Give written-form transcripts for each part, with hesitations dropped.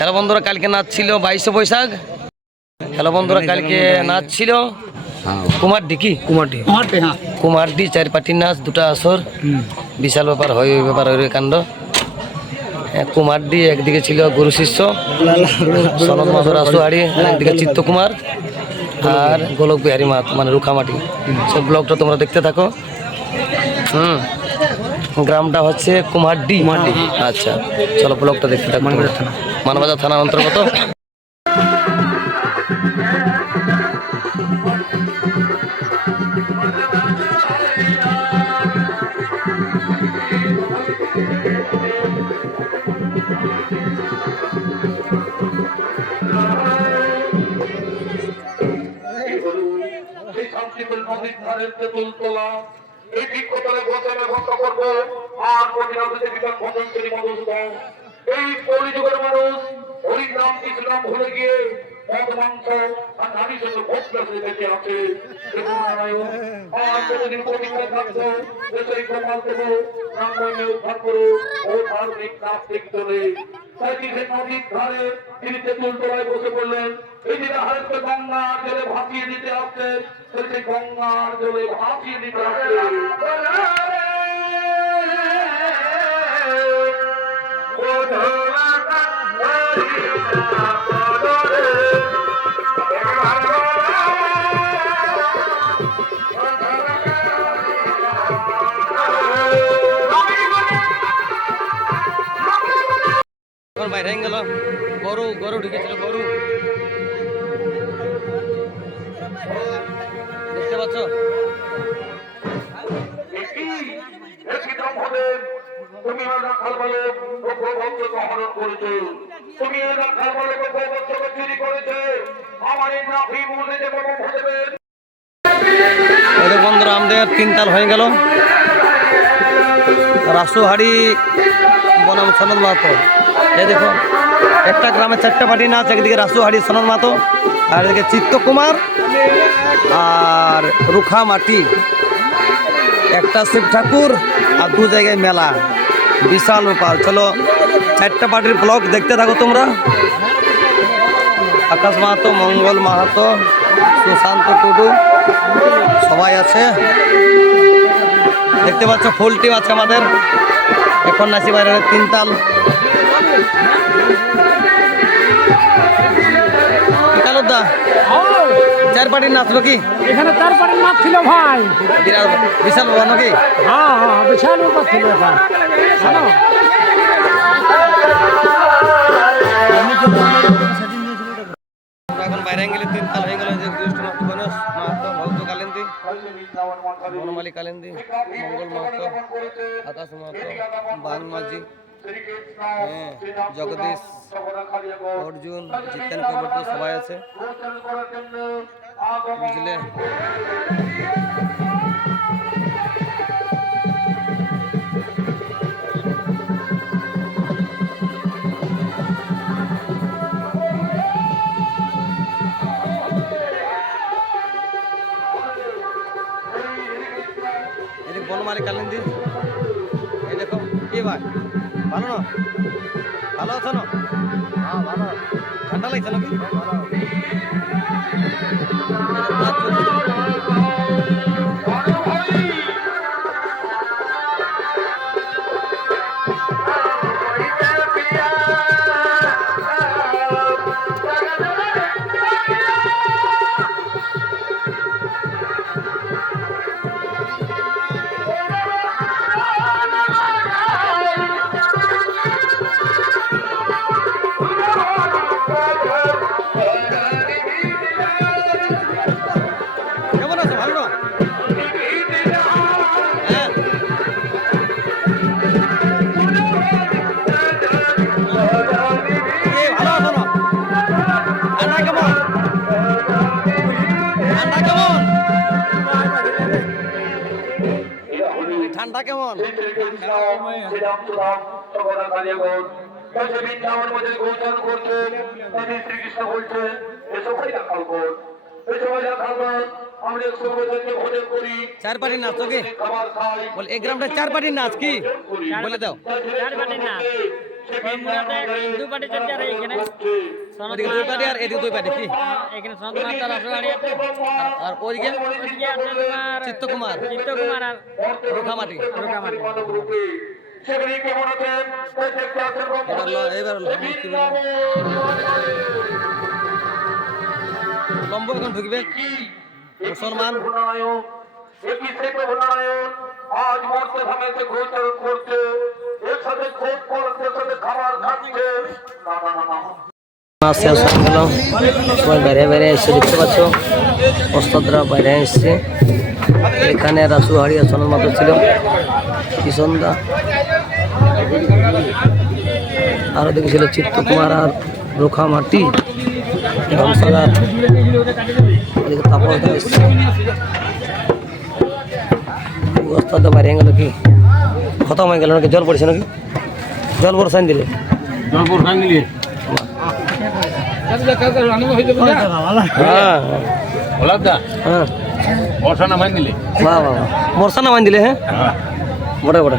Hello বন্ধুরা, কালকে নাচ ছিল 22শে বৈশাখ। হ্যালো বন্ধুরা, কালকে নাচ ছিল কুমারডি কি কুমারডি 4 পার্টির নাচ, 2টা আসর, বিশাল ব্যাপার হয় ওই ব্যাপার ওই কাণ্ড। কুমারডি একদিকে ছিল গুরু শিষ্য সনদ মাধুর রাসুহারি, একদিকে চিত্তকুমার আর গোলক বিহারী মাত মানে রুখামাটি। সব ব্লগটা তোমরা দেখতে থাকো। গ্রামটা হচ্ছে কুমারডি। আচ্ছা চলো ব্লগটা দেখতে থাকো। মানবাজার থানার অন্তর্গত। এই বৃক্ষতলে বসে ভক্ত করবো আর এই কলিযুগের মানুষ হরির নাম ইসলাম ভুলে গিয়ে মদ মাংস আর নারী সঙ্গ ভোট বেঁচে আছে। আর কতদিন প্রতিজ্ঞা থাকবো দেশের প্রমাণ দেবো রামময় উদ্ধার করো ও ধার্মিক নাস্তিক দলে। নদীর ধারে তিনি তেঁতুল তলায় বসে পড়লেন। এই যে হারকে গঙ্গার জলে ভাসিয়ে দিতে আসছে, সেই গঙ্গার জলে ভাসিয়ে দিতে আসছে। বাইরে গেল গরু গরু ঢুকেছিল, গরু দেখতে পাচ্ছ। তুমি রাখাল বলে হরণ করেছে, তুমি রাখাল বলে চুরি করেছে, আমার এই নাভি মুড়ে যে বন্ধুরা আমাদের 3 তাল হয়ে গেল। রাসুহারি বনাম সনদ মাহাতো। এই দেখো একটা গ্রামে 4টা পার্টি নাচ, একদিকে রাসুহারি সনদ মাহাতো আর এদিকে চিত্তকুমার আর রুখামাটি। একটা শিব ঠাকুর আর 2 জায়গায় মেলা, বিশাল ব্যাপার। চলো 4টা পার্টির ব্লগ দেখতে থাকো তোমরা। আকাশ মাহাতো, মঙ্গল মাহাতো, সুশান্ত টুডু সবাই আছে দেখতে পাচ্ছ। ফুল টিম আছে আমাদের। এখন নাচি বাইরে 3 তাল। কালুদা 4 পার্টির নাচলো কি? এখানে 4 পার্টির নাচ ছিল ভাই, বিশাল ব্যাপার নাকি? হ্যাঁ বিশাল ব্যাপার ছিল। এখন বাইরে গেলে 3 তাল হয়ে গেল। যে গণেশ মাহাতো, ভক্ত কালেন্দি, বনমালী কালেন্দি, মঙ্গল মাহাতো, আকাশ মাহাতো, বান মাঝি, জগদীশ, অর্জুন, জিতেন কবির সবাই আছে বুঝলে। এদিকে বনমালী কালিন্দি। এই দেখো কি ভাই, ভালো না? ভালো আছো না? হ্যাঁ ভালো। ঠান্ডা লাগছে নাকি? ঠান্ডা কেমন? শ্রীকৃষ্ণ বলছে এসবই রাখাল কর, এসবই রাখাল কর। আমরা 100 বছরকে ভোজন করি। 4 পার্টির নাচ ওকে বল। এই গ্রামটা 4 পার্টির নাচ কি বলে দাও? 4 পার্টির নাচ দুই পার্টি চলছে আর এখানে ওদিকে দুই পার্টি আর এদিকে দুই পার্টি কি এখানে সনাতন মাতা রাসুহাড়ি আছে আর ওদিকে ওদিকে আছে তোমার চিত্তকুমার চিত্তকুমার আর রোখামাটি রোকামাটি সেখানে কেমন আছেন এবার লম্ব এখন ঢুকবে মুসলমান আজ মরতে ভাঙেছে গোচরণ করছে এর সাথে খোঁজ করছে সাথে খাবার খাচ্ছে না না না না শেষ হয়ে গেল সবাই বাইরে বাইরে এসে দেখতে পাচ্ছ ওস্তাদরা বাইরে এসছে এখানে রাসুহাড়ি আর সনদ মাত্র ছিল কিষণদা আরো দেখেছিল চিত্তকুমার আর রোখামাটি ধ্বংসাগার এদিকে তাপসদা এসছে ওস্তাদ বাইরে গেল কি খতম হয়ে গেল নাকি জল পড়ছে নাকি জল বর্ষান দিলে বর্ষা নামাই দিলে হ্যাঁ বড় বড়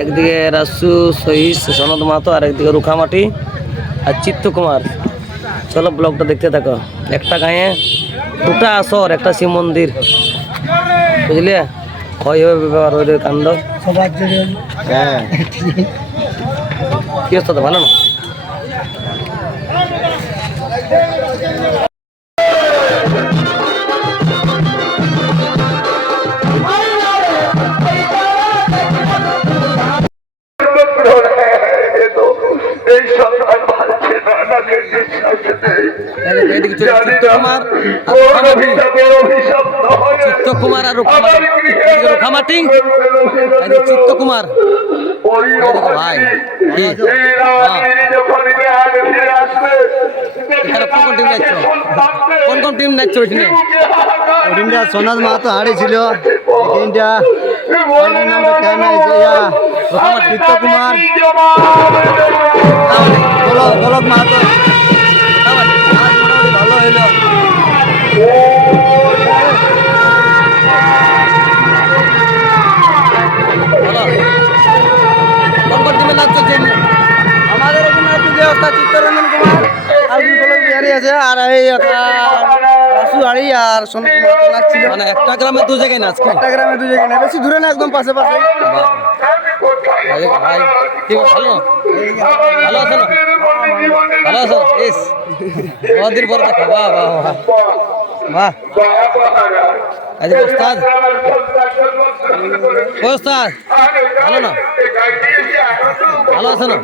একদিকে রাসু শহীদ সনদ মাহাতো আর একদিকে রুখামাটি আর চিত্তকুমার চলো ব্লগটা দেখতে থাকো একটা গায়ে দুটা আসর একটা শিব মন্দির বুঝলে হয় হবে ব্যাপার ওই কাণ্ড হ্যাঁ কি অবস্থা তো ভালো না এই সরকার ভাবছে না নাকি চিত্তকুমার চিত্তকুমার আর রোখামাটি চিত্তকুমার ভাই এখানে কোন টিম যাচ্ছ কোন টিম যাচ্ছ ওই টিমে টিমটা সোনাদ মাহাতো হারিয়েছিল টিমটা চিত্তকুমার গোলক মাহাতো ভালো হইল কোন টিমে নাচ চলছে আমাদের এখানে আছে যে অবস্থা চিত্তরঞ্জন কুমার আর দুই গোলক বিহারি আছে আর এই রাসুহাড়ি আর সোনাদ মাহাতো নাচছিল মানে একটা গ্রামে দু জায়গায় নাচ কি একটা গ্রামে দু জায়গায় না বেশি দূরে না একদম পাশে পাশে ভাই কি ভালো ভালো আছো না ভালো আছো ইস বহুদিন পর দেখা বাহ বাহ বাহ আজ ওস্তাদ ওস্তাদ ভালো না ভালো আছো না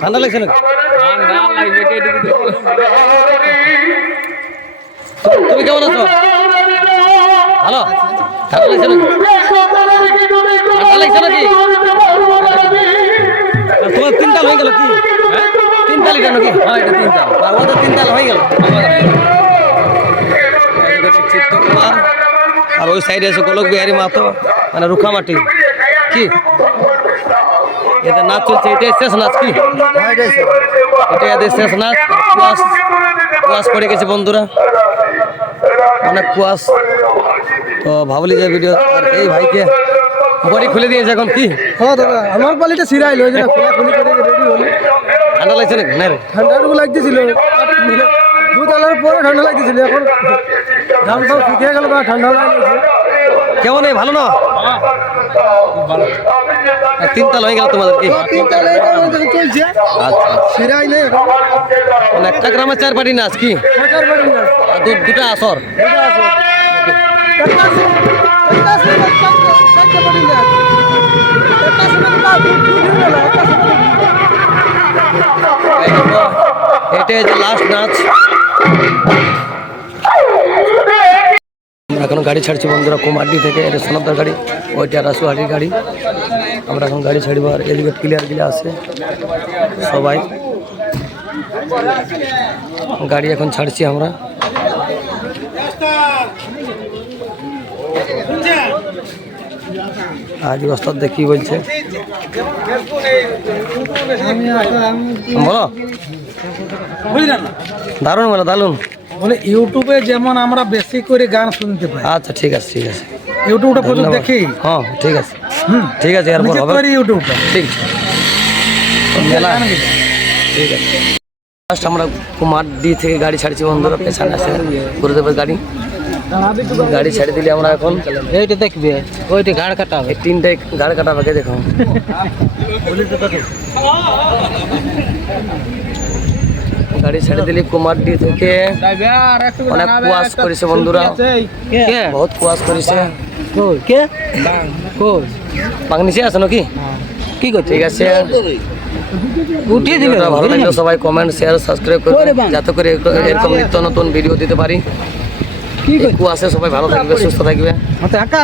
ঠান্ডা লাগছে না তুমি কেমন আছো ভালো ঠান্ডা লাগছে নাকি ঠান্ডা লাগছে নাকি তোমার তিনতাল হয়ে গেল কি তিনতাল এটা নাকি হ্যাঁ এটা তিনতাল ওদের তিনতাল হয়ে গেল চিত্তকুমার আর ওই সাইডে আছে গোলক বিহারী মাহাতো মানে রুখামাটি কি এটা নাচ চলছে এটাই শেষ নাচ কি এটা এদের শেষ নাচ কুয়াশ কুয়াশ পড়ে গেছে বন্ধুরা অনেক কুয়াশ তো ভাবলি যে ভিডিও আর এই ভাইকে বডি খুলে দিয়েছে এখন কি হ্যাঁ দাদা আমার পালিটা সিরাইল ওই জন্য খোলাখুলি করে রেডি হলো ঠান্ডা লাগছে নাকি না রে ঠান্ডাটুকু লাগতেছিল দুধ আলার পরে ঠান্ডা লাগতেছিল এখন ধান সব শুকিয়ে গেল বা ঠান্ডা লাগছে কেমন এই ভালো না তিনতাল হয়ে গেল তোমাদের কি তিনটাল এই কারণে যখন চলছে আচ্ছা সিরাই নেই এখন মানে একটা গ্রামে চার পাটি নাচ কি সরকার বাড়ি না আর দুটা আসর এটাই যে লাস্ট নাচ আমরা এখন গাড়ি ছাড়ছি বন্ধুরা কুমারডি থেকে এটা সোনাদার গাড়ি ওইটা রাসুহাড়ির গাড়ি আমরা এখন গাড়ি ছাড়ব আর এদিকে প্লেয়ার গুলো আছে সবাই গাড়ি এখন ছাড়ছি আমরা আজ ওস্তাদ দেখি বলছে বলো দারুণ বলো দারুণ বলে ইউটিউবে যেমন আমরা বেশি করে গান শুনতে পাই আচ্ছা ঠিক আছে ইউটিউবটা প্রচুর দেখি হ্যাঁ ঠিক আছে ঠিক আছে এরপর হবে তৈরি ইউটিউবটা ঠিক মেলা ঠিক আছে ফার্স্ট আমরা কুমারডি থেকে গাড়ি ছাড়ছি বন্ধুরা পেছনে আছে গুরুদেবের গাড়ি গাড়ি ছেড়ে দিলে আমরা এখন এইটা দেখবে ওইটা ঘাড় কাটা হবে এই তিনটে গাড়ি কাটা বাকি দেখো গাড়ি ছেড়ে দিলে কুমারডি থেকে অনেক কুয়াশ করেছে বন্ধুরা বহুত কুয়াশ করেছে কই কে কই বাংনিসে আছে নাকি কি করছে ঠিক আছে উঠিয়ে দিলে ভিডিওটা ভালো লাগলে সবাই কমেন্ট শেয়ার সাবস্ক্রাইব করবেন যাতে করে এরকম নিত্য নতুন ভিডিও দিতে পারি কি কুয়াশে সবাই ভালো থাকবে সুস্থ থাকবে হাতে আঁকা